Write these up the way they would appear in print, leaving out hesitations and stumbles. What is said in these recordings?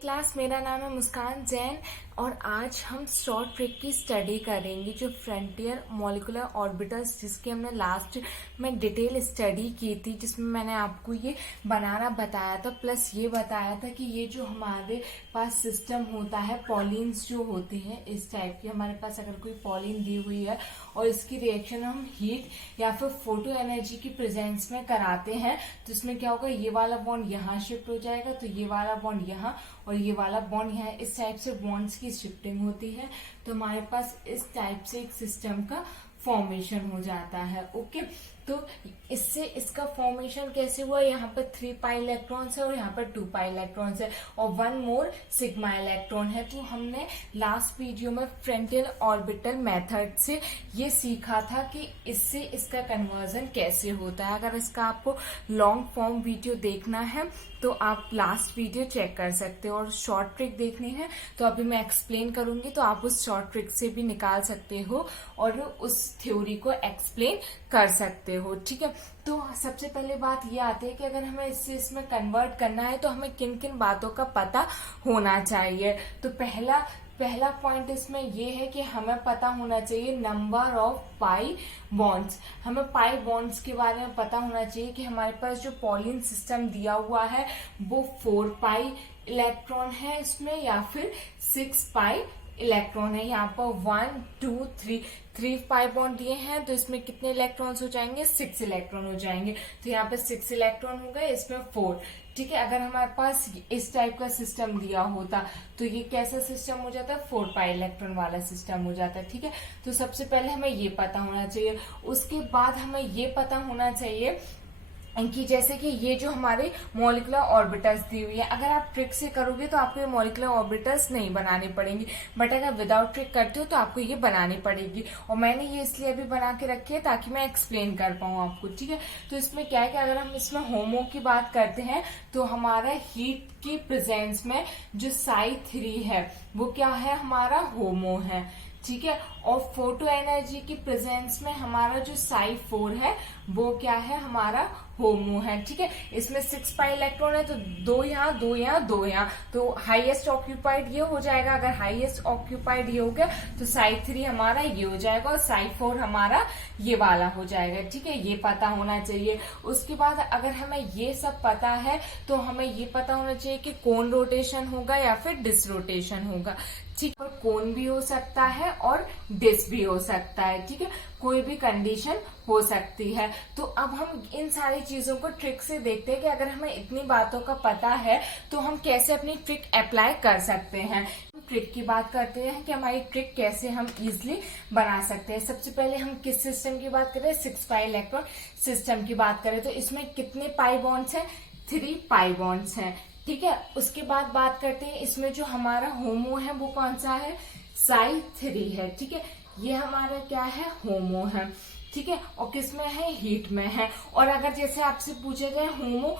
Class, मेरा नाम है मुस्कान जैन और आज हम शॉर्ट ट्रिक की स्टडी करेंगे जो फ्रंटियर मॉलिक्यूलर ऑर्बिटल्स, जिसकी हमने लास्ट में डिटेल स्टडी की थी, जिसमें मैंने आपको ये बनाना बताया था, प्लस ये बताया था कि ये जो हमारे पास सिस्टम होता है, पॉलिन्स जो होती हैं इस टाइप की, हमारे पास अगर कोई पॉलिन दी हुई है और इसकी रिएक्शन हम हीट या फिर फोटो एनर्जी की प्रेजेंस में कराते हैं तो इसमें क्या होगा, ये वाला बॉन्ड यहाँ शिफ्ट हो जाएगा तो ये वाला बॉन्ड यहाँ और ये वाला बॉन्ड यहाँ, इस टाइप से बॉन्ड्स की शिफ्टिंग होती है। तो हमारे पास इस टाइप से एक सिस्टम का फॉर्मेशन हो जाता है। ओके, तो इससे इसका फॉर्मेशन कैसे हुआ, यहाँ पर 3 पाई इलेक्ट्रॉन्स है और यहाँ पर 2 पाई इलेक्ट्रॉन्स है और 1 मोर सिग्मा इलेक्ट्रॉन है। तो हमने लास्ट वीडियो में फ्रंटियर ऑर्बिटल मेथड से ये सीखा था कि इससे इसका कन्वर्जन कैसे होता है। अगर इसका आपको लॉन्ग फॉर्म वीडियो देखना है तो आप लास्ट वीडियो चेक कर सकते हो, और शॉर्ट ट्रिक देखनी है तो अभी मैं एक्सप्लेन करूंगी तो आप उस शॉर्ट ट्रिक से भी निकाल सकते हो और उस थ्योरी को एक्सप्लेन कर सकते हो। ठीक है, तो सबसे पहले बात ये आती है कि अगर हमें इससे इसमें कन्वर्ट करना है तो हमें किन किन बातों का पता होना चाहिए। तो पहला पॉइंट इसमें ये है कि हमें पता होना चाहिए नंबर ऑफ पाई बॉन्ड्स। हमें पाई बॉन्ड्स के बारे में पता होना चाहिए कि हमारे पास जो पॉलिन सिस्टम दिया हुआ है वो 4 पाई इलेक्ट्रॉन है इसमें या फिर 6 पाई इलेक्ट्रॉन है। यहाँ पर 1 2 3 पाई बॉन्ड दिए हैं तो इसमें कितने इलेक्ट्रॉन्स हो जाएंगे, 6 इलेक्ट्रॉन हो जाएंगे। तो यहाँ पे 6 इलेक्ट्रॉन हो गए, इसमें 4। ठीक है, अगर हमारे पास इस टाइप का सिस्टम दिया होता तो ये कैसा सिस्टम हो जाता है, 4 पाई इलेक्ट्रॉन वाला सिस्टम हो जाता है। ठीक है, तो सबसे पहले हमें ये पता होना चाहिए। उसके बाद हमें ये पता होना चाहिए कि जैसे कि ये जो हमारे मॉलिक्यूलर ऑर्बिटल्स दी हुई है, अगर आप ट्रिक से करोगे तो आपको ये मॉलिक्यूलर ऑर्बिटल्स नहीं बनानी पड़ेंगी, बट अगर विदाउट ट्रिक करते हो तो आपको ये बनानी पड़ेगी। और मैंने ये इसलिए भी बना के रखी है ताकि मैं एक्सप्लेन कर पाऊँ आपको। ठीक है, तो इसमें क्या है कि अगर हम इसमें होमो की बात करते हैं तो हमारा हीट की प्रेजेंस में जो Psi3 है वो क्या है, हमारा होमो है। ठीक है, और फोटो एनर्जी की प्रेजेंस में हमारा जो Psi4 है वो क्या है, हमारा होमो है। ठीक है, इसमें 6 पाई इलेक्ट्रॉन है तो 2 यहाँ 2 यहाँ 2 यहाँ, तो हाईएस्ट ऑक्यूपाइड ये हो जाएगा। अगर हाईएस्ट ऑक्यूपाइड ये हो गया तो Psi3 हमारा ये हो जाएगा और Psi4 हमारा ये वाला हो जाएगा। ठीक है, ये पता होना चाहिए। उसके बाद अगर हमें ये सब पता है तो हमें ये पता होना चाहिए कि कौन रोटेशन होगा या फिर डिसरोटेशन होगा। ठीक है, कोन भी हो सकता है और डिस भी हो सकता है। ठीक है, कोई भी कंडीशन हो सकती है। तो अब हम इन सारी चीजों को ट्रिक से देखते हैं कि अगर हमें इतनी बातों का पता है तो हम कैसे अपनी ट्रिक अप्लाई कर सकते हैं। ट्रिक की बात करते हैं कि हमारी ट्रिक कैसे हम इजिली बना सकते हैं। सबसे पहले हम किस सिस्टम की बात करें, 6 पाई इलेक्ट्रॉन सिस्टम की बात करें तो इसमें कितने पाई बॉन्ड्स हैं, 3 पाई बॉन्ड्स हैं। ठीक है, उसके बाद बात करते हैं इसमें जो हमारा होमो है वो कौन सा है, Psi3 है। ठीक है, ये हमारा क्या है, होमो है। ठीक है, और किस में है, हीट में है। और अगर जैसे आपसे पूछे जाए होमो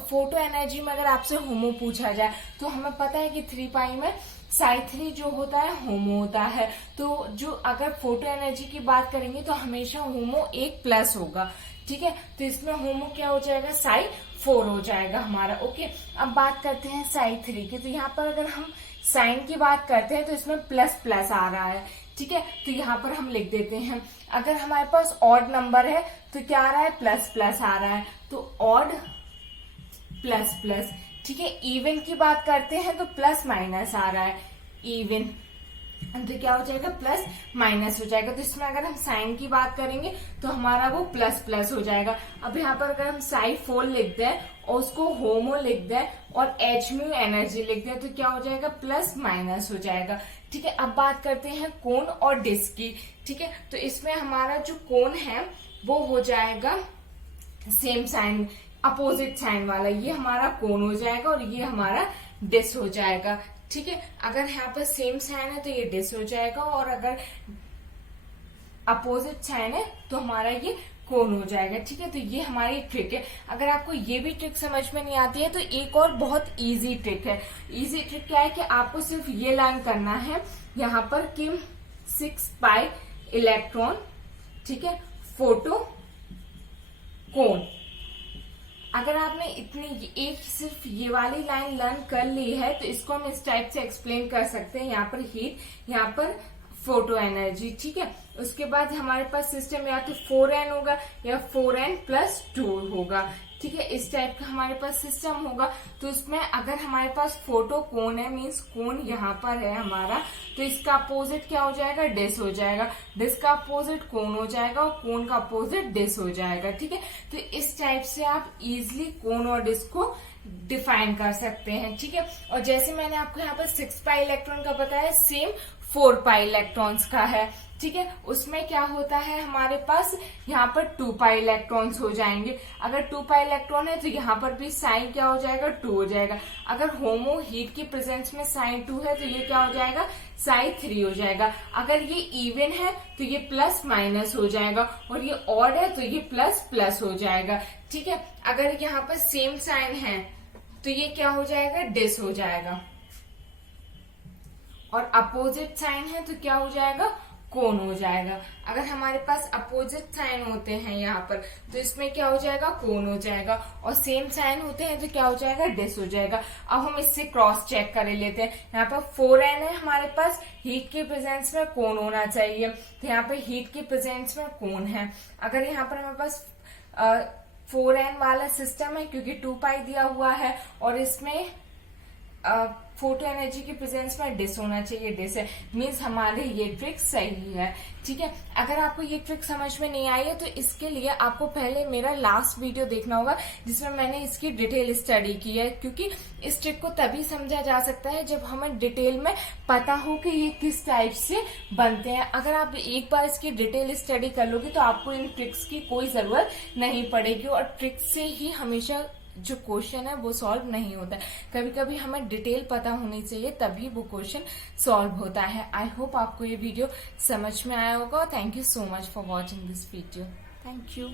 फोटो एनर्जी में अगर आपसे होमो पूछा जाए तो हमें पता है कि 3 पाई में Psi3 जो होता है होमो होता है। तो जो अगर फोटो एनर्जी की बात करेंगे तो हमेशा होमो एक प्लस होगा। ठीक है, तो इसमें होमो क्या हो जाएगा, Psi4 हो जाएगा हमारा। ओके, अब बात करते हैं Psi3 की। तो यहाँ पर अगर हम साइन की बात करते हैं तो इसमें प्लस प्लस आ रहा है। ठीक है, तो यहाँ पर हम लिख देते हैं। अगर हमारे पास ऑड नंबर है तो क्या आ रहा है, प्लस प्लस आ रहा है, तो ऑड प्लस प्लस। ठीक है, इवन की बात करते हैं तो प्लस माइनस आ रहा है, इवन, तो क्या हो जाएगा, प्लस माइनस हो जाएगा। तो इसमें अगर हम साइन की बात करेंगे तो हमारा वो प्लस प्लस हो जाएगा। अब यहाँ पर अगर हम Psi4 लिख दें और उसको होमो लिख दें और H म्यू एनर्जी लिख दें तो क्या हो जाएगा, प्लस माइनस हो जाएगा। ठीक है, अब बात करते हैं कोन और डिस्क की। ठीक है, तो इसमें हमारा जो कोन है वो हो जाएगा सेम साइन, अपोजिट साइन वाला, ये हमारा कोन हो जाएगा और ये हमारा डिस्क हो जाएगा। ठीक है, अगर यहाँ पर सेम साइन है तो ये डिस हो जाएगा और अगर अपोजिट साइन है तो हमारा ये कोन हो जाएगा। ठीक है, तो ये हमारी ट्रिक है। अगर आपको ये भी ट्रिक समझ में नहीं आती है तो एक और बहुत इजी ट्रिक है। इजी ट्रिक क्या है कि आपको सिर्फ ये लाइन करना है यहाँ पर कि 6 पाई इलेक्ट्रॉन, ठीक है, फोटो कोन, अगर आपने इतनी एक सिर्फ ये वाली लाइन लर्न कर ली है तो इसको हम इस टाइप से एक्सप्लेन कर सकते हैं। यहाँ पर हीट, यहाँ पर फोटो एनर्जी, ठीक है। उसके बाद हमारे पास सिस्टम या तो 4n होगा या 4n+2 होगा, ठीक है। इस टाइप का हमारे पास सिस्टम होगा। तो उसमें अगर हमारे पास फोटो कोन है, मीन्स कोन यहाँ पर है हमारा, तो इसका अपोजिट क्या हो जाएगा, डिस हो जाएगा। डिस का अपोजिट कोन हो जाएगा और कोन का अपोजिट डिस हो जाएगा, ठीक है। तो इस टाइप से आप इजिली कोन और डिस को डिफाइन कर सकते हैं, ठीक है। और जैसे मैंने आपको यहाँ पर 6 पाई इलेक्ट्रॉन का बताया, सेम 4 पाई इलेक्ट्रॉन्स का है, ठीक है। उसमें क्या होता है हमारे पास, यहाँ पर 2 पाई इलेक्ट्रॉन्स हो जाएंगे। अगर 2 पाई इलेक्ट्रॉन है तो यहाँ पर भी साइन क्या हो जाएगा, 2 हो जाएगा। अगर होमो हीट के प्रेजेंस में साइन 2 है तो ये क्या हो जाएगा, साइन 3 हो जाएगा। अगर ये इवन है तो ये प्लस माइनस हो जाएगा, और ये ऑड है तो ये प्लस प्लस हो जाएगा, ठीक है। अगर यहाँ पर सेम साइन है तो ये क्या हो जाएगा, डिस हो जाएगा। और अपोजिट साइन है तो क्या हो जाएगा, कोन हो जाएगा। अगर हमारे पास अपोजिट साइन होते हैं यहाँ पर तो इसमें क्या हो जाएगा, कोन हो जाएगा। और सेम साइन होते हैं तो क्या हो जाएगा, डिस हो जाएगा। अब हम इससे क्रॉस चेक कर लेते हैं। यहाँ पर 4n है हमारे पास, हीट के प्रेजेंस में कोन होना चाहिए, तो यहाँ पर हीट के प्रेजेंस में कोन है। अगर यहाँ पर हमारे पास 4n वाला सिस्टम है क्योंकि 2 पाई दिया हुआ है, और इसमें फोटो एनर्जी के प्रेजेंस में डिस होना चाहिए, डिस है, मीन्स हमारे ये ट्रिक सही है, ठीक है। अगर आपको ये ट्रिक समझ में नहीं आई है तो इसके लिए आपको पहले मेरा लास्ट वीडियो देखना होगा जिसमें मैंने इसकी डिटेल स्टडी की है, क्योंकि इस ट्रिक को तभी समझा जा सकता है जब हमें डिटेल में पता हो कि ये किस टाइप से बनते हैं। अगर आप एक बार इसकी डिटेल स्टडी कर लोगे तो आपको इन ट्रिक्स की कोई जरूरत नहीं पड़ेगी, और ट्रिक से ही हमेशा जो क्वेश्चन है वो सॉल्व नहीं होता है। कभी कभी हमें डिटेल पता होनी चाहिए तभी वो क्वेश्चन सॉल्व होता है। आई होप आपको ये वीडियो समझ में आया होगा। Thank you so much for watching this video. Thank you.